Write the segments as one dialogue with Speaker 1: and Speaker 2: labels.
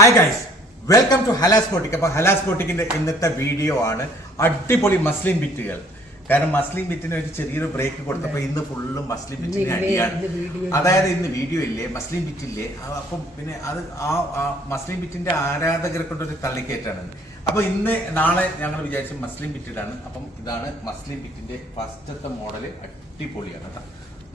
Speaker 1: Hi guys welcome to Halas boutique അപ്പൊ ഹലാസ് പോട്ടിക്കിന്റെ ഇന്നത്തെ video ആണ് അടിപൊളി മസ്ലിൻ ബിറ്റുകൾ കാരണം മസ്ലിൻ ബിറ്റിന് ഒരു ചെറിയൊരു ബ്രേക്ക് കൊടുത്തപ്പോ ഇന്ന് ഫുള്ളും മസ്ലിൻ ബിറ്റിന് അടിയാണ്. അതായത് ഇന്ന് വീഡിയോ ഇല്ലേ? മസ്ലിൻ ബിറ്റില്ലേ ഇല്ലേ? അപ്പം പിന്നെ അത് ആ മസ്ലിം മസ്ലിൻ ബിറ്റിന്റെ ആരാധകരെ കൊണ്ടൊരു തള്ളിക്കയറ്റാണ് അപ്പൊ ഇന്ന് നാളെ ഞങ്ങൾ വിചാരിച്ച മസ്ലിൻ ബിറ്റിടാണ് അപ്പം ഇതാണ് മസ്ലിൻ ബിറ്റിന്റെ ഫസ്റ്റത്തെ മോഡൽ അടിപൊളിയാണ് കേട്ടോ.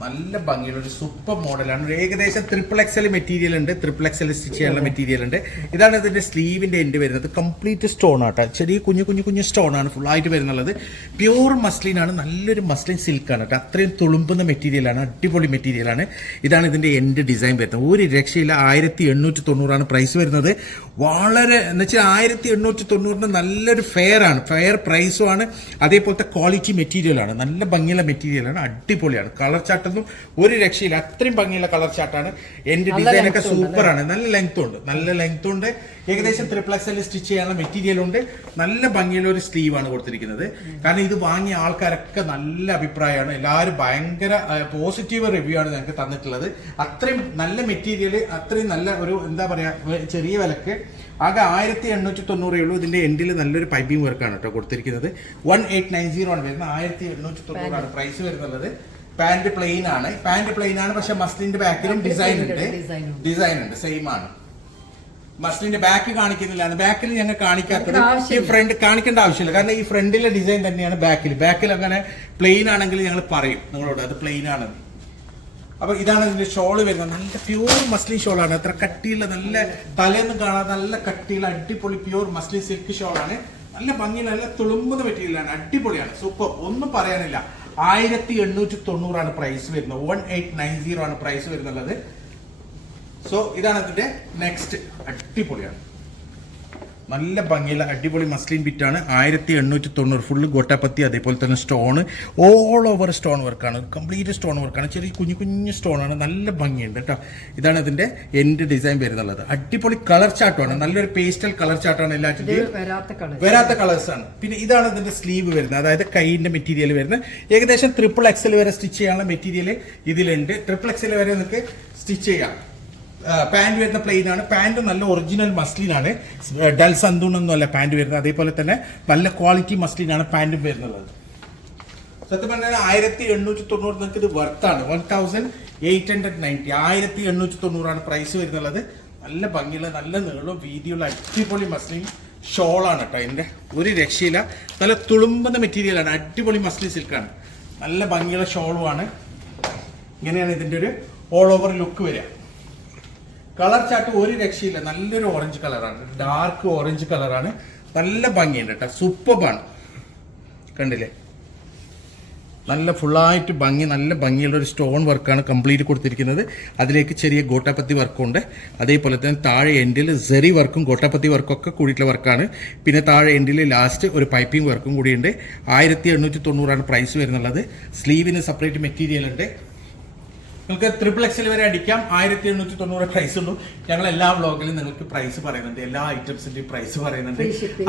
Speaker 1: നല്ല ഭംഗിയുള്ള ഒരു സൂപ്പർ മോഡലാണ്. ഒരു ഏകദേശം ട്രിപ്പിൾ എക്സൽ മെറ്റീരിയൽ ഉണ്ട്. ട്രിപ്പിൾ എക്സൽ സ്റ്റിച്ച് ചെയ്യാനുള്ള മെറ്റീരിയൽ ഉണ്ട്. ഇതാണ് ഇതിന്റെ സ്ലീവിന്റെ എൻഡ് വരുന്നത്. കംപ്ലീറ്റ് സ്റ്റോൺ ആട്ടോ. ചെറിയ കുഞ്ഞു കുഞ്ഞു കുഞ്ഞു സ്റ്റോൺ ആണ് ഫുൾ ആയിട്ട് വരുന്നുള്ളത്. പ്യൂർ മസ്ലിൻ ആണ്. നല്ലൊരു മസ്ലിൻ സിൽക്ക് ആണ് കേട്ടോ. അത്രയും തുളുമ്പുന്ന മെറ്റീരിയലാണ് അടിപൊളി മെറ്റീരിയലാണ് ഇതാണ് ഇതിന്റെ എൻഡ് ഡിസൈൻ വരുന്നത്. ഒരു രക്ഷയില്ല. ആയിരത്തി എണ്ണൂറ്റി തൊണ്ണൂറാണ് പ്രൈസ് വരുന്നത്. വളരെ എന്ന് വെച്ചാൽ ആയിരത്തി എണ്ണൂറ്റി തൊണ്ണൂറിന് നല്ലൊരു ഫെയർ ആണ്. ഫെയർ പ്രൈസും ആണ്. അതേപോലത്തെ ക്വാളിറ്റി മെറ്റീരിയലാണ് നല്ല ഭംഗിയുള്ള മെറ്റീരിയലാണ് അടിപൊളിയാണ്. കളർ ചാട്ടൊന്നും ഒരു രക്ഷയില്ല. അത്രയും ഭംഗിയുള്ള കളർ ചാട്ടാണ് എന്റെ ഡിസൈനൊക്കെ സൂപ്പറാണ് നല്ല ലെങ്ത് ഉണ്ട്. നല്ല ലെങ്ത് ഉണ്ട്. ഏകദേശം ത്രിപ്ലക്സിൽ സ്റ്റിച്ച് ചെയ്യാനുള്ള മെറ്റീരിയൽ ഉണ്ട്. നല്ല ഭംഗിയുള്ള ഒരു സ്ലീവാണ് കൊടുത്തിരിക്കുന്നത്. കാരണം ഇത് വാങ്ങിയ ആൾക്കാരൊക്കെ നല്ല അഭിപ്രായമാണ്. എല്ലാവരും ഭയങ്കര പോസിറ്റീവ് റിവ്യൂ ആണ് ഞങ്ങൾക്ക് തന്നിട്ടുള്ളത്. അത്രയും നല്ല മെറ്റീരിയൽ അത്രയും നല്ല ഒരു എന്താ പറയുക ചെറിയ വിലക്ക് ആകെ ആയിരത്തി എണ്ണൂറ്റി തൊണ്ണൂറേ ഉള്ളൂ. ഇതിന്റെ എൻഡിൽ നല്ലൊരു പൈപ്പിംഗ് വർക്കാണ് കേട്ടോ കൊടുത്തിരിക്കുന്നത്. വൺ എയ്റ്റ് നയൻ സീറോ ആണ് വരുന്നത്. ആയിരത്തി എണ്ണൂറ്റി തൊണ്ണൂറാണ് പ്രൈസ് വരുന്നത്. പാന്റ് പ്ലെയിൻ ആണ്. പാന്റ് പ്ലെയിൻ ആണ് പക്ഷെ മസ്ലിന്റെ ബാക്കിലും ഡിസൈൻ ഉണ്ട്. ഡിസൈൻ ഉണ്ട്. സെയിം ആണ്. മസ്ലിന്റെ ബാക്ക് കാണിക്കുന്നില്ല. ബാക്കിൽ ഞങ്ങൾ കാണിക്കാത്തത് ഈ ഫ്രണ്ട് കാണിക്കേണ്ട ആവശ്യമില്ല. കാരണം ഈ ഫ്രണ്ടിലെ ഡിസൈൻ തന്നെയാണ് ബാക്കിൽ ബാക്കിൽ അങ്ങനെ പ്ലെയിൻ ആണെങ്കിൽ ഞങ്ങൾ പറയും. നിങ്ങളോട്. അത് പ്ലെയിൻ ആണ്. അപ്പൊ ഇതാണ് ഇതിന്റെ ഷോൾ വരുന്നത്. നല്ല പ്യൂർ മസ്ലിൻ ഷോളാണ് അത്ര കട്ടിയുള്ള നല്ല തലേന്നും കാണാതെ നല്ല കട്ടിയുള്ള അടിപൊളി പ്യൂർ മസ്ലിൻ സിൽക്ക് ഷോളാണ് നല്ല ഭംഗി നല്ല തുളുമ്പുന്ന മെറ്റീരിയലാണ് അടിപൊളിയാണ്. സൂപ്പർ ഒന്നും പറയാനില്ല. ആയിരത്തി എണ്ണൂറ്റി തൊണ്ണൂറാണ് പ്രൈസ് വരുന്നത്. വൺ എയ്റ്റ് നയൻ സീറോ ആണ് പ്രൈസ് വരുന്നുള്ളത്. സോ ഇതാണ് ഇതിന്റെ നെക്സ്റ്റ് അടിപൊളിയാണ്. നല്ല ഭംഗിയുള്ള അടിപൊളി മസ്ലിൻ ബിറ്റാണ് ആയിരത്തി എണ്ണൂറ്റി തൊണ്ണൂറ്. ഫുള്ള് ഗോട്ടാപ്പത്തി അതേപോലെ തന്നെ സ്റ്റോൺ ഓൾ ഓവർ സ്റ്റോൺ വർക്കാണ് കംപ്ലീറ്റ് സ്റ്റോൺ വർക്കാണ് ചെറിയ കുഞ്ഞു കുഞ്ഞു സ്റ്റോൺ ആണ്. നല്ല ഭംഗിയുണ്ട് കേട്ടോ ഇതാണ് ഇതിന്റെ എൻഡ് ഡിസൈൻ വരുന്നുള്ളത്. അടിപൊളി കളർ ചാട്ടമാണ് നല്ലൊരു പേസ്റ്റൽ കളർ ചാട്ടാണ്
Speaker 2: ഇത്
Speaker 1: എല്ലാറ്റിന്റെയും.
Speaker 2: വരാത്ത
Speaker 1: കളേഴ്സ് ആണ്. പിന്നെ ഇതാണ് ഇതിന്റെ സ്ലീവ് വരുന്നത്. അതായത് കൈയിന്റെ മെറ്റീരിയൽ വരുന്നത്. ഏകദേശം ട്രിപ്പിൾ എക്സൽ വരെ സ്റ്റിച്ച് ചെയ്യാനുള്ള മെറ്റീരിയൽ ഇതിലുണ്ട്. ട്രിപ്പിൾ എക്സൽ വരെ നിങ്ങൾക്ക് സ്റ്റിച്ച് ചെയ്യാം. പാന്റ് വരുന്ന പ്ലെയിൻ ആണ്. പാന്റ് നല്ല ഒറിജിനൽ മസ്ലിനാണ് ഡൽ സന്തൂൺ ഒന്നും അല്ല പാന്റ് വരുന്നത്. അതേപോലെ തന്നെ നല്ല ക്വാളിറ്റി മസ്ലിനാണ് ആണ് പാന്റും വരുന്നുള്ളത് സത്യം പറഞ്ഞാൽ ആയിരത്തി എണ്ണൂറ്റി തൊണ്ണൂറ് നിങ്ങൾക്ക് ഇത് വർത്താണ് one thousand eight hundred ninety ആയിരത്തി എണ്ണൂറ്റി തൊണ്ണൂറാണ് പ്രൈസ് വരുന്നുള്ളത്. നല്ല ഭംഗിയുള്ള നല്ല നീളവും വീതിയുള്ള അടിപൊളി മസ്ലിൻ ഷോളാണ് കേട്ടോ ഇതിന്റെ. ഒരു രക്ഷയില്ല. നല്ല തുളുമ്പുന്ന മെറ്റീരിയലാണ് അടിപൊളി മസ്ലിൻ സിൽക്കാണ് നല്ല ഭംഗിയുള്ള ഷോളുമാണ് ഇങ്ങനെയാണ് ഇതിന്റെ ഒരു ഓൾ ഓവർ ലുക്ക് വരിക. കളർ ചാർട്ട് ഒരു രക്ഷയില്ല. നല്ലൊരു ഓറഞ്ച് കളറാണ് ഡാർക്ക് ഓറഞ്ച് കളറാണ് നല്ല ഭംഗിയുണ്ട് കേട്ടോ സൂപ്പർബാണ് കണ്ടില്ലേ? നല്ല ഫുള്ളായിട്ട് ഭംഗി നല്ല ഭംഗിയുള്ള ഒരു സ്റ്റോൺ വർക്കാണ് കംപ്ലീറ്റ് കൊടുത്തിരിക്കുന്നത്. അതിലേക്ക് ചെറിയ ഗോട്ടാപ്പത്തി വർക്കുണ്ട് അതേപോലെ തന്നെ താഴെ എൻഡിൽ സെറി വർക്കും ഗോട്ടാപ്പത്തി വർക്കൊക്കെ കൂടിയിട്ടുള്ള വർക്കാണ് പിന്നെ താഴെ എൻഡിൽ ലാസ്റ്റ് ഒരു പൈപ്പിംഗ് വർക്കും കൂടിയുണ്ട്. ആയിരത്തി എണ്ണൂറ്റി തൊണ്ണൂറാണ് പ്രൈസ് വരുന്നുള്ളത്. സ്ലീവിന് സെപ്പറേറ്റ് മെറ്റീരിയൽ ഉണ്ട്. നിങ്ങൾക്ക് ട്രിപ്പിൾ എക്സിൽ വരെ അടിക്കാം. ആയിരത്തി എണ്ണൂറ്റി തൊണ്ണൂറ് പ്രൈസ് ഉള്ളൂ. ഞങ്ങൾ എല്ലാ വ്ളോഗിലും നിങ്ങൾക്ക് പ്രൈസ് പറയുന്നുണ്ട്. എല്ലാ ഐറ്റംസിന്റെയും പ്രൈസ് പറയുന്നുണ്ട്.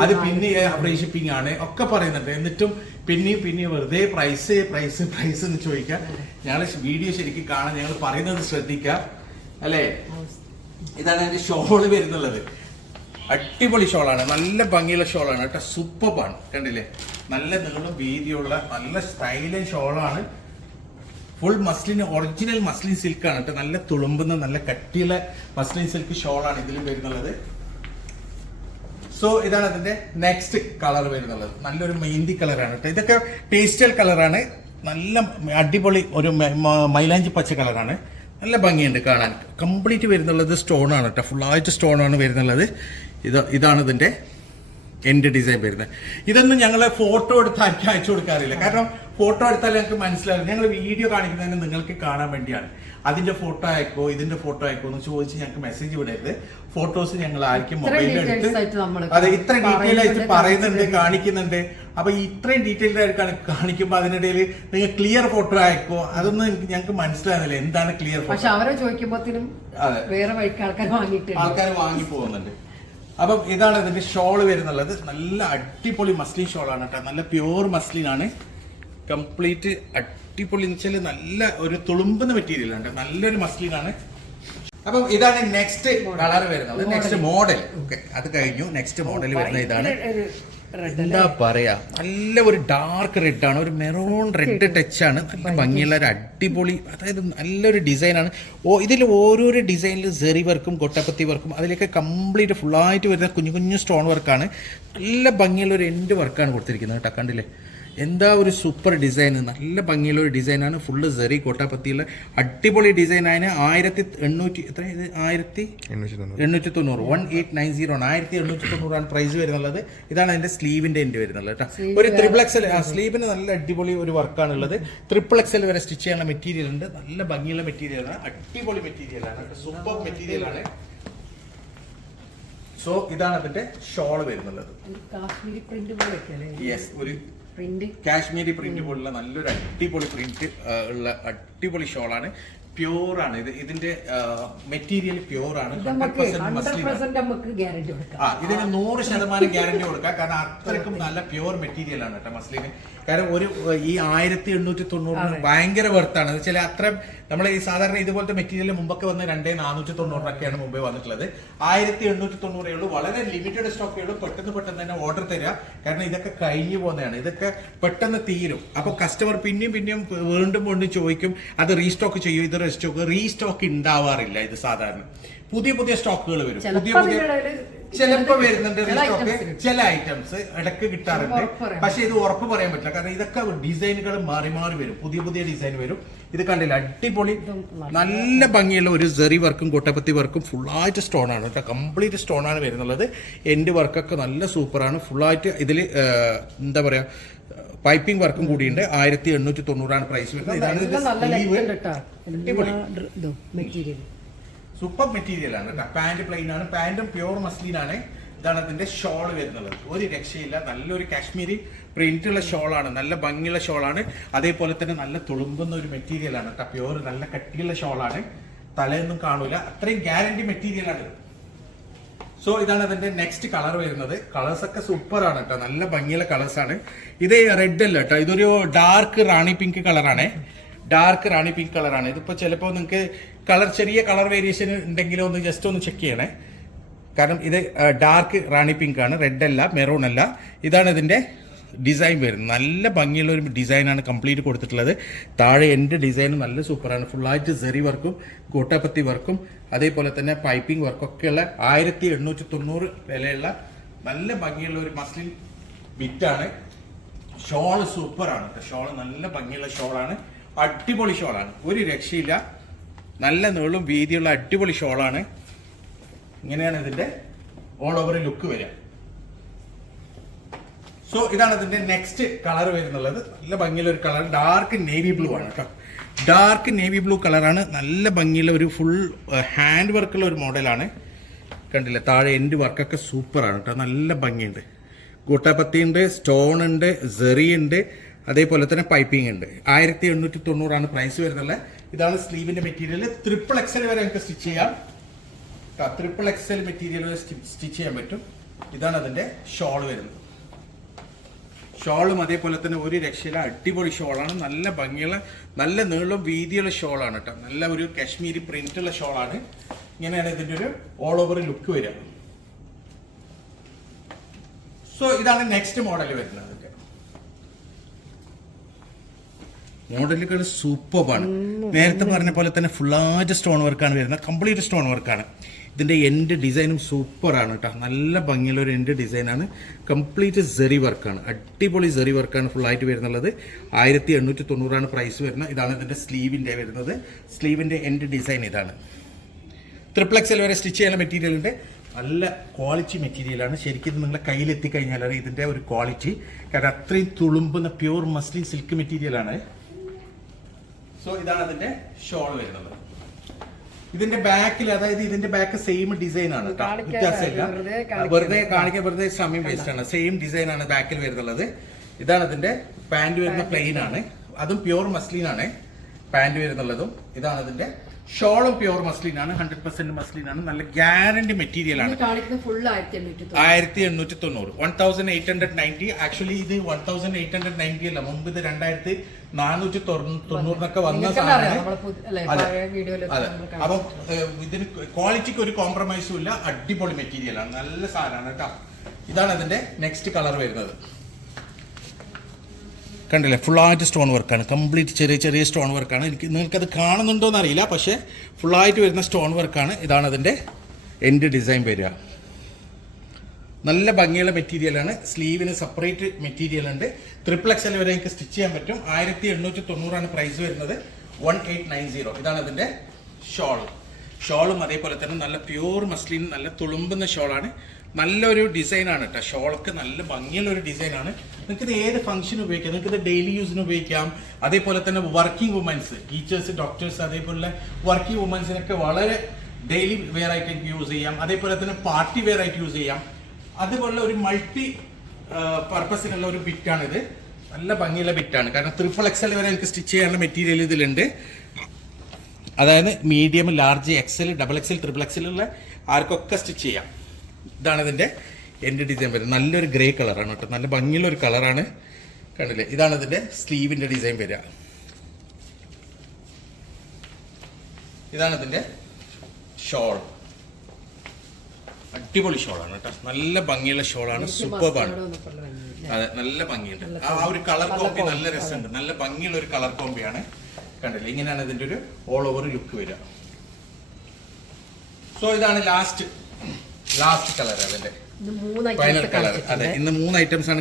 Speaker 1: അത് പിന്നെ ഫ്രീ ഷിപ്പിംഗ് ആണ്. ഒക്കെ പറയുന്നുണ്ട്. എന്നിട്ടും പിന്നെയും പിന്നെയും വെറുതെ പ്രൈസ് പ്രൈസ് പ്രൈസ് എന്ന് ചോദിക്കാം. ഞങ്ങൾ വീഡിയോ ശരിക്കും കാണാൻ ഞങ്ങൾ പറയുന്നത് ശ്രദ്ധിക്കാം. അല്ലേ? ഇതാണ് അതിന്റെ ഷോൾ വരുന്നുള്ളത്. അടിപൊളി ഷോളാണ് നല്ല ഭംഗിയുള്ള ഷോളാണ് കേട്ടോ സൂപ്പറാണ് കണ്ടില്ലേ? നല്ല നീളം വീതിയുള്ള നല്ല സ്റ്റൈലൻ ഷോളാണ് ഫുൾ മസ്ലിൻ ഒറിജിനൽ മസ്ലിൻ സിൽക്കാണ് കേട്ടോ. നല്ല തുളുമ്പുന്ന നല്ല കട്ടിയുള്ള മസ്ലിൻ സിൽക്ക് ഷോളാണ് ഇതിലും വരുന്നുള്ളത്. സോ ഇതാണ് അതിന്റെ നെക്സ്റ്റ് കളർ വരുന്നുള്ളത്. നല്ലൊരു മെയിന്തി കളറാണ് കേട്ടോ. ഇതൊക്കെ പേസ്റ്റൽ കളറാണ് നല്ല അടിപൊളി ഒരു മൈലാഞ്ചി പച്ച കളറാണ് നല്ല ഭംഗിയുണ്ട് കാണാൻ. കംപ്ലീറ്റ് വരുന്നുള്ളത് സ്റ്റോൺ ആണ് കേട്ടോ. ഫുള്ളായിട്ട് സ്റ്റോൺ ആണ് വരുന്നുള്ളത്. ഇത് ഇതാണ് ഇതിന്റെ എൻഡ് ഡിസൈൻ വരുന്നത്. ഇതൊന്നും ഞങ്ങൾ ഫോട്ടോ എടുത്ത് ആർക്കും അയച്ചു കൊടുക്കാറില്ല. കാരണം ഫോട്ടോ എടുത്താൽ ഞങ്ങൾക്ക് മനസ്സിലാവില്ല ഞങ്ങൾ വീഡിയോ കാണിക്കുന്നതിന് നിങ്ങൾക്ക് കാണാൻ വേണ്ടിയാണ്. അതിന്റെ ഫോട്ടോ അയക്കോ ഇതിന്റെ ഫോട്ടോ അയക്കോ എന്ന് ചോദിച്ച് ഞങ്ങൾക്ക് മെസ്സേജ് വിടരുത്. ഫോട്ടോസ് ഞങ്ങൾ ആർക്കും
Speaker 2: മൊബൈലെടുത്ത്
Speaker 1: മൊബൈലിൽ എടുത്ത് അതെ ഇത്ര ഡീറ്റെയിൽ ആയിട്ട്
Speaker 2: പറയുന്നുണ്ട്,
Speaker 1: കാണിക്കുന്നുണ്ട്. അപ്പൊ ഇത്രയും ഡീറ്റെയിൽഡ് ആയിട്ട് കാണിക്കുമ്പോൾ കാണിക്കുമ്പോ അതിനിടയിൽ നിങ്ങൾ ക്ലിയർ ഫോട്ടോ അയക്കോ അതൊന്നും ഞങ്ങൾക്ക് മനസ്സിലാകുന്നില്ല എന്താണ് ക്ലിയർ ഫോട്ടോ
Speaker 2: പക്ഷെ അവരെ
Speaker 1: ചോദിക്കുമ്പോഴത്തേനും
Speaker 2: വേറെ വഴിക്ക് ആൾക്കാർ വാങ്ങിയിട്ടുണ്ട്.
Speaker 1: ആൾക്കാർ വാങ്ങി പോകുന്നുണ്ട്. അപ്പം ഇതാണ് ഇതിന്റെ ഷോൾ വരുന്നുള്ളത്. നല്ല അടിപൊളി മസ്ലിൻ ഷോൾ ആണ് കേട്ടോ. നല്ല പ്യുവർ മസ്ലിൻ ആണ്. കംപ്ലീറ്റ് അടിപൊളി എന്ന് വെച്ചാൽ നല്ല ഒരു തുളുമ്പുന്ന മെറ്റീരിയൽ ആണ് നല്ലൊരു മസ്ലിൻ ആണ്. അപ്പം ഇതാണ് നെക്സ്റ്റ് കളർ വരുന്നത്. നെക്സ്റ്റ് മോഡൽ ഓക്കെ അത് കഴിഞ്ഞു. നെക്സ്റ്റ് മോഡൽ വരുന്ന ഇതാണ്. എന്താ പറയാ നല്ല ഒരു ഡാർക്ക് റെഡ് ആണ് ഒരു മെറൂൺ റെഡ് ടച്ച് ആണ്. നല്ല ഭംഗിയുള്ള ഒരു അടിപൊളി അതായത് നല്ലൊരു ഡിസൈനാണ് ആണ്. ഓ ഇതിൽ ഓരോരോ ഡിസൈനിൽ സെറി വർക്കും കൊട്ടപ്പത്തി വർക്കും അതിലൊക്കെ കംപ്ലീറ്റ് ഫുള്ളായിട്ട് വരുന്ന കുഞ്ഞു കുഞ്ഞു സ്റ്റോൺ വർക്കാണ് നല്ല ഭംഗിയുള്ള ഒരു എൻഡ് വർക്കാണ് കൊടുത്തിരിക്കുന്നത് കേട്ടോ കണ്ടില്ലേ? എന്താ ഒരു സൂപ്പർ ഡിസൈൻ നല്ല ഭംഗിയുള്ള ഒരു ഡിസൈനാണ് ഫുള്ള് സെറി കോട്ടാപ്പത്തിയുള്ള അടിപൊളി ഡിസൈനാണ് ആയിരത്തി എണ്ണൂറ്റി എത്ര ഇത്? ആയിരത്തി എണ്ണൂറ്റി തൊണ്ണൂറ് വൺ എയ്റ്റ് നയൻ സീറോ ആണ്. ആയിരത്തി എണ്ണൂറ്റി തൊണ്ണൂറാണ് പ്രൈസ് വരുന്നുള്ളത്. ഇതാണ് അതിന്റെ സ്ലീവിന്റെ എൻഡ് വരുന്നത് കേട്ടോ. ഒരു ത്രിപ്പിൾ എക്സൽ സ്ലീവിന് നല്ല അടിപൊളി ഒരു വർക്കാണ് ഉള്ളത്. ട്രിപ്പിൾ എക്സൽ വരെ സ്റ്റിച്ച് ചെയ്യാനുള്ള മെറ്റീരിയൽ ഉണ്ട്. നല്ല ഭംഗിയുള്ള മെറ്റീരിയലാണ് അടിപൊളി മെറ്റീരിയലാണ് സൂപ്പർ മെറ്റീരിയൽ ആണ്. സോ ഇതാണ് അതിന്റെ ഷോൾ വരുന്നുള്ളത്. യെസ് ഒരു
Speaker 2: പ്രിന്റ്.
Speaker 1: കാശ്മീരി പ്രിന്റ് പോലുള്ള നല്ലൊരു അടിപൊളി പ്രിന്റ് ഉള്ള അടിപൊളി ഷോളാണ്. പ്യൂർ ആണ് ഇത്. ഇതിന്റെ മെറ്റീരിയൽ പ്യൂർ ആണ്. ഇതിന് നൂറ് ശതമാനം ഗ്യാരണ്ടി കൊടുക്കാം. കാരണം അത്രക്കും നല്ല പ്യൂർ മെറ്റീരിയൽ ആണ് കേട്ടോ മസ്ലിന് കാരണം ഒരു ഈ ആയിരത്തി എണ്ണൂറ്റി തൊണ്ണൂറിന് ഭയങ്കര വെർത്താണ് ചില അത്ര നമ്മൾ ഈ സാധാരണ ഇതുപോലത്തെ മെറ്റീരിയൽ മുമ്പൊക്കെ വന്ന് രണ്ടേ നാനൂറ്റി തൊണ്ണൂറിനൊക്കെയാണ് മുമ്പേ വന്നിട്ടുള്ളത്. ആയിരത്തി എണ്ണൂറ്റി തൊണ്ണൂറേ ഉള്ളൂ. വളരെ ലിമിറ്റഡ് സ്റ്റോക്കേ ഉള്ളൂ. പെട്ടെന്ന് പെട്ടെന്ന് തന്നെ ഓർഡർ തരിക കാരണം ഇതൊക്കെ കഴിഞ്ഞു പോകുന്നതാണ്. ഇതൊക്കെ പെട്ടെന്ന് തീരും. അപ്പോൾ കസ്റ്റമർ പിന്നെയും പിന്നെയും വീണ്ടും വീണ്ടും ചോദിക്കും അത് റീസ്റ്റോക്ക് ചെയ്യും? ഇത് റീസ്റ്റോക്ക് റീസ്റ്റോക്ക് ഉണ്ടാവാറില്ല. ഇത് സാധാരണ. പുതിയ പുതിയ സ്റ്റോക്കുകൾ വരും. പുതിയ പുതിയ ചിലപ്പോ വരുന്നുണ്ട്
Speaker 2: ന്.
Speaker 1: ചില ഐറ്റംസ് ഇടയ്ക്ക് കിട്ടാറുണ്ട്. പക്ഷെ ഇത് ഉറപ്പ് പറയാൻ പറ്റില്ല. കാരണം ഇതൊക്കെ ഡിസൈനുകൾ മാറി മാറി വരും. പുതിയ പുതിയ ഡിസൈൻ വരും. ഇത് കണ്ടില്ല? അടിപൊളി. നല്ല ഭംഗിയുള്ള ഒരു സെറി വർക്കും കൊട്ടപ്പത്തി വർക്കും ഫുൾ ആയിട്ട് സ്റ്റോൺ ആണ് കേട്ടോ. കംപ്ലീറ്റ് സ്റ്റോൺ ആണ് വരുന്നുള്ളത്. എൻഡ് വർക്കൊക്കെ നല്ല സൂപ്പറാണ് ആയിട്ട് ഇതിൽ എന്താ പറയാ പൈപ്പിംഗ് വർക്കും കൂടിയുണ്ട്. ആയിരത്തി എണ്ണൂറ്റി തൊണ്ണൂറാണ് പ്രൈസ് വരുന്നത്. ഇതാണ് അടിപൊളി.
Speaker 2: എല്ലാ ഡ്ര- ഇതും മെറ്റീരിയൽ
Speaker 1: സൂപ്പർ മെറ്റീരിയൽ ആണ് കേട്ടോ പാന്റ് പ്ലെയിൻ ആണ്. പാന്റും പ്യൂർ മസ്ലിൻ ആണ്. ഇതാണ് അതിന്റെ ഷോൾ വരുന്നത്. ഒരു രക്ഷയില്ല. നല്ലൊരു കാശ്മീരി പ്രിന്റുള്ള ഷോളാണ് നല്ല ഭംഗിയുള്ള ഷോളാണ് അതേപോലെ തന്നെ നല്ല തുളുമ്പുന്ന ഒരു മെറ്റീരിയൽ ആണ് കേട്ടോ പ്യൂർ നല്ല കട്ടിയുള്ള ഷോളാണ് തലയൊന്നും കാണൂല. അത്രയും ഗ്യാരണ്ടി മെറ്റീരിയലാണ് സോ ഇതാണ് അതിന്റെ നെക്സ്റ്റ് കളർ വരുന്നത്. കളേഴ്സ് ഒക്കെ സൂപ്പർ ആണ് കേട്ടോ നല്ല ഭംഗിയുള്ള കളേഴ്സ് ആണ്. ഇത് റെഡ് അല്ല കേട്ടോ ഇതൊരു ഡാർക്ക് റാണി പിങ്ക് കളറാണ് ഡാർക്ക് റാണി പിങ്ക് കളറാണ് ഇതിപ്പോ ചിലപ്പോൾ നിങ്ങൾക്ക് കളർ ചെറിയ കളർ വേരിയേഷൻ ഉണ്ടെങ്കിലോ ഒന്ന് ജസ്റ്റ് ഒന്ന് ചെക്ക് ചെയ്യണേ. കാരണം ഇത് ഡാർക്ക് റാണി പിങ്ക് ആണ്. റെഡ് അല്ല മെറൂൺ അല്ല. ഇതാണ് ഇതിന്റെ ഡിസൈൻ വരുന്നത്. നല്ല ഭംഗിയുള്ള ഒരു ഡിസൈനാണ് കംപ്ലീറ്റ് കൊടുത്തിട്ടുള്ളത്. താഴെ എന്റെ ഡിസൈൻ നല്ല സൂപ്പറാണ് ഫുള്ളായിട്ട് സെറി വർക്കും കൂട്ടപ്പത്തി വർക്കും അതേപോലെ തന്നെ പൈപ്പിംഗ് വർക്കൊക്കെയുള്ള ആയിരത്തി എണ്ണൂറ്റി തൊണ്ണൂറ് വിലയുള്ള നല്ല ഭംഗിയുള്ള ഒരു മസ്ലിൻ ബിറ്റാണ് ഷോൾ സൂപ്പറാണ് ഷോൾ നല്ല ഭംഗിയുള്ള ഷോളാണ് അടിപൊളി ഷോളാണ്. ഒരു രക്ഷയില്ല. നല്ല നീളും വീതിയുള്ള അടിപൊളി ഷോളാണ്. ഇങ്ങനെയാണ് ഇതിന്റെ ഓൾ ഓവർ ലുക്ക് വരിക. സോ ഇതാണ് ഇതിന്റെ നെക്സ്റ്റ് കളർ വരുന്നുള്ളത്. നല്ല ഭംഗിയുള്ള ഒരു കളർ ഡാർക്ക് നേവി ബ്ലൂ ആണ് കേട്ടോ. ഡാർക്ക് നേവി ബ്ലൂ കളറാണ് നല്ല ഭംഗിയുള്ള ഒരു ഫുൾ ഹാൻഡ് വർക്കുള്ള ഒരു മോഡലാണ് കണ്ടില്ലേ? താഴെ എൻഡ് വർക്കൊക്കെ സൂപ്പറാണ് കേട്ടോ. നല്ല ഭംഗിയുണ്ട്. കൂട്ടപ്പത്തി ഉണ്ട് സ്റ്റോൺ ഉണ്ട് സെറി ഉണ്ട്. അതേപോലെ തന്നെ പൈപ്പിംഗ് ഉണ്ട്. ആയിരത്തി എണ്ണൂറ്റി തൊണ്ണൂറാണ് പ്രൈസ് വരുന്നത്. ഇതാണ് സ്ലീവിന്റെ മെറ്റീരിയൽ ട്രിപ്പിൾ എക്സൽ വരെ നമുക്ക് സ്റ്റിച്ച് ചെയ്യാം. ട്രിപ്പിൾ എക്സൽ മെറ്റീരിയൽ സ്റ്റിച്ച് ചെയ്യാൻ പറ്റും. ഇതാണ് അതിന്റെ ഷോൾ വരുന്നത്. ഷോളും അതേപോലെ തന്നെ ഒരു രക്ഷയില്ല. അടിപൊളി ഷോളാണ് നല്ല ഭംഗിയുള്ള നല്ല നീളം വീതിയുള്ള ഷോളാണ് കേട്ടോ നല്ല ഒരു കാശ്മീരി പ്രിന്റ് ഉള്ള ഷോളാണ് ഇങ്ങനെയാണ് ഇതിന്റെ ഒരു ഓൾ ഓവർ ലുക്ക് വരിക. സോ ഇതാണ് നെക്സ്റ്റ് മോഡൽ വരുന്നത് ഇതിന്റെ. മോഡലുകൾ സൂപ്പറാണ് നേരത്തെ പറഞ്ഞ പോലെ തന്നെ ഫുള്ളായിട്ട് സ്റ്റോൺ വർക്കാണ് വരുന്നത്. കംപ്ലീറ്റ് സ്റ്റോൺ വർക്കാണ് ഇതിന്റെ എൻഡ് ഡിസൈനും സൂപ്പറാണ് കേട്ടോ. നല്ല ഭംഗിയുള്ള ഒരു എൻഡ് ഡിസൈനാണ് കംപ്ലീറ്റ് സെറി വർക്കാണ് അടിപൊളി സെറി വർക്കാണ് ഫുള്ളായിട്ട് വരുന്നുള്ളത്. ആയിരത്തി എണ്ണൂറ്റി തൊണ്ണൂറാണ് പ്രൈസ് വരുന്നത്. ഇതാണ് ഇതിന്റെ സ്ലീവിന്റെ വരുന്നത്. സ്ലീവിന്റെ എൻഡ് ഡിസൈൻ ഇതാണ്. ട്രിപ്ലക്സിൽ വരെ സ്റ്റിച്ച് ചെയ്യുന്ന മെറ്റീരിയൽ ഉണ്ട്. നല്ല ക്വാളിറ്റി മെറ്റീരിയലാണ് ശരിക്കും നിങ്ങളുടെ കയ്യിലെത്തി കഴിഞ്ഞാൽ ഇതിന്റെ ഒരു ക്വാളിറ്റി കാരണം അത്രയും തുളുമ്പുന്ന പ്യൂർ മസ്ലിൻ സിൽക്ക് മെറ്റീരിയലാണ് സോ ഇതാണ് അതിന്റെ ഷോൾ വരുന്നത്. ഇതിന്റെ ബാക്കിൽ അതായത് ഇതിന്റെ ബാക്ക് സെയിം ഡിസൈൻ ആണ് വ്യത്യാസമില്ല.
Speaker 2: വെറുതെ കാണിക്കാൻ.
Speaker 1: വെറുതെ സമയം വേസ്റ്റ് ആണ്. സെയിം ഡിസൈൻ ആണ് ബാക്കിൽ വരുന്നുള്ളത്. ഇതാണ് അതിന്റെ പാന്റ് വരുന്ന പ്ലെയിൻ ആണ്. അതും പ്യുവർ മസ്ലിൻ ആണ് പാന്റ് വരുന്നുള്ളതും. ഇതാണ് ഇതിന്റെ ഷോളും പ്യുവർ മസ്ലിൻ ആണ് ഹൺഡ്രഡ് പെർസെന്റ് മസ്ലിൻ ആണ്. നല്ല ഗ്യാരണ്ടി മെറ്റീരിയൽ ആണ്
Speaker 2: ആയിരത്തി എണ്ണൂറ്റി തൊണ്ണൂറ്.
Speaker 1: One thousand eight hundred ninety actually ഇത് one thousand eight hundred ninety അല്ല. മുമ്പ് ഇത് രണ്ടായിരത്തി നാനൂറ്റി തൊണ്ണൂറിനൊക്കെ വന്ന സാധനമാണ് അതെ. അപ്പം ഇതിന് ക്വാളിറ്റിക്ക് ഒരു കോംപ്രമൈസും ഇല്ല. അടിപൊളി മെറ്റീരിയൽ ആണ്. നല്ല സാധനമാണ് കേട്ടോ. ഇതാണ് അതിന്റെ നെക്സ്റ്റ് കളർ വരുന്നത്. കണ്ടില്ലേ? ഫുള്ളായിട്ട് സ്റ്റോൺ വർക്കാണ് കംപ്ലീറ്റ് ചെറിയ ചെറിയ സ്റ്റോൺ വർക്കാണ് എനിക്ക് നിങ്ങൾക്കത് കാണുന്നുണ്ടോ എന്ന് അറിയില്ല. പക്ഷേ ഫുള്ളായിട്ട് വരുന്ന സ്റ്റോൺ വർക്കാണ് ഇതാണ് അതിന്റെ എൻഡ് ഡിസൈൻ വരിക. നല്ല ഭംഗിയുള്ള മെറ്റീരിയലാണ് സ്ലീവിന് സെപ്പറേറ്റ് മെറ്റീരിയൽ ഉണ്ട്. ത്രിപ്പിൾ എക്സൽ വരെ എനിക്ക് സ്റ്റിച്ച് ചെയ്യാൻ പറ്റും. ആയിരത്തി എണ്ണൂറ്റി തൊണ്ണൂറാണ് പ്രൈസ് വരുന്നത്. വൺ എയ്റ്റ് നയൻ സീറോ ഇതാണ് അതിന്റെ ഷോൾ ഷോളും അതേപോലെ തന്നെ നല്ല പ്യൂർ മസ്ലിൻ നല്ല തുളുമ്പുന്ന ഷോളാണ് നല്ലൊരു ഡിസൈനാണ് കേട്ടോ ഷോളൊക്കെ നല്ല ഭംഗിയുള്ള ഒരു ഡിസൈനാണ് നിങ്ങൾക്ക് ഇത് ഏത് ഫംഗ്ഷന് ഉപയോഗിക്കാം? നിങ്ങൾക്ക് ഇത് ഡെയിലി യൂസിന് ഉപയോഗിക്കാം. അതേപോലെ തന്നെ വർക്കിംഗ് വുമൻസ് ടീച്ചേഴ്സ് ഡോക്ടേഴ്സ് അതേപോലെ വർക്കിംഗ് വുമൻസിനൊക്കെ വളരെ ഡെയിലി വെയർ ആയിട്ട് യൂസ് ചെയ്യാം. അതേപോലെ തന്നെ പാർട്ടി വെയർ ആയിട്ട് യൂസ് ചെയ്യാം. അതുപോലെ ഒരു മൾട്ടി പർപ്പസിനുള്ള ഒരു ബിറ്റാണിത് നല്ല ഭംഗിയുള്ള ബിറ്റാണ് കാരണം ട്രിപ്പിൾ എക്സൽ വരെ എനിക്ക് സ്റ്റിച്ച് ചെയ്യാനുള്ള മെറ്റീരിയൽ ഇതിലുണ്ട്. അതായത് medium large XL double XL triple എക്സലുള്ള ആർക്കൊക്കെ സ്റ്റിച്ച് ചെയ്യാം. ഇതാണ് ഇതിന്റെ എന്റെ ഡിസൈൻ വരുന്നത് നല്ലൊരു ഗ്രേ കളറാണ് കേട്ടോ. നല്ല ഭംഗിയുള്ള ഒരു കളറാണ് കണ്ടില്ലേ? ഇതാണ് ഇതിന്റെ സ്ലീവിന്റെ ഡിസൈൻ വരിക. ഇതാണ് ഇതിന്റെ ഷോൾ അടിപൊളി ഷോളാണ് കേട്ടോ. നല്ല ഭംഗിയുള്ള ഷോളാണ് സൂപ്പർബാണ് അതെ നല്ല ഭംഗിയുണ്ട്. ആ ഒരു കളർ കോമ്പി നല്ല രസമുണ്ട്. നല്ല ഭംഗിയുള്ള ഒരു കളർ കോമ്പിയാണ് കണ്ടില്ലേ? ഇങ്ങനെയാണ് ഇതിന്റെ ഒരു ഓൾ ഓവർ ലുക്ക് വരിക. സോ ഇതാണ് ലാസ്റ്റ് ലാസ്റ്റ് കളർ അതിന്റെ കളർ അതെ ഇന്ന് മൂന്ന് ഐറ്റംസ് ആണ്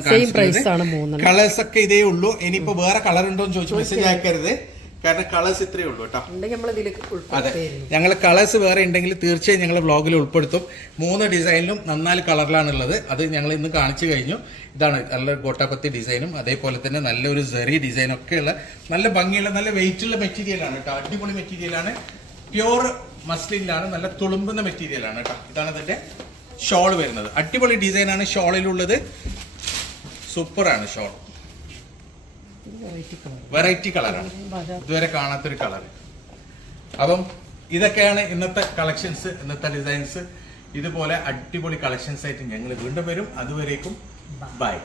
Speaker 2: ആണ്.
Speaker 1: കളേഴ്സ് ഒക്കെ ഇതേ ഉള്ളൂ. ഇനിയിപ്പോ വേറെ കളർ ഉണ്ടോ എന്ന് ചോദിച്ചു മെസ്സേജ് ആക്കരുത് കാരണം കളേഴ്സ് ഇത്രയേ ഉള്ളൂ കേട്ടോ. അതെ. ഞങ്ങൾ കളേഴ്സ് വേറെ ഉണ്ടെങ്കിൽ തീർച്ചയായും ഞങ്ങൾ വ്ളോഗിൽ ഉൾപ്പെടുത്തും. മൂന്ന് ഡിസൈനിലും നന്നാൽ കളറിലാണുള്ളത് അത് ഞങ്ങൾ ഇന്ന് കാണിച്ചു കഴിഞ്ഞു. ഇതാണ് നല്ല ഗോട്ടാപ്പത്തി ഡിസൈനും അതേപോലെ തന്നെ നല്ലൊരു സെറി ഡിസൈനും ഒക്കെയുള്ള നല്ല ഭംഗിയുള്ള നല്ല വെയിറ്റ് ഉള്ള മെറ്റീരിയലാണ് കേട്ടോ. അടിപൊളി മെറ്റീരിയലാണ് പ്യുവർ മസ്ലിനിലാണ് നല്ല തുളുമ്പുന്ന മെറ്റീരിയലാണ് കേട്ടോ. ഇതാണ് ഇതിന്റെ ഷോൾ വരുന്നത്. അടിപൊളി ഡിസൈനാണ് ഷോളിലുള്ളത്. സൂപ്പറാണ് ഷോൾ. വെറൈറ്റി കളറാണ് ഇതുവരെ കാണാത്തൊരു കളർ അപ്പം ഇതൊക്കെയാണ് ഇന്നത്തെ കളക്ഷൻസ് ഇന്നത്തെ ഡിസൈൻസ് ഇതുപോലെ അടിപൊളി കളക്ഷൻസ് ആയിട്ട് ഞങ്ങൾ വീണ്ടും വരും. അതുവരേക്കും ബൈ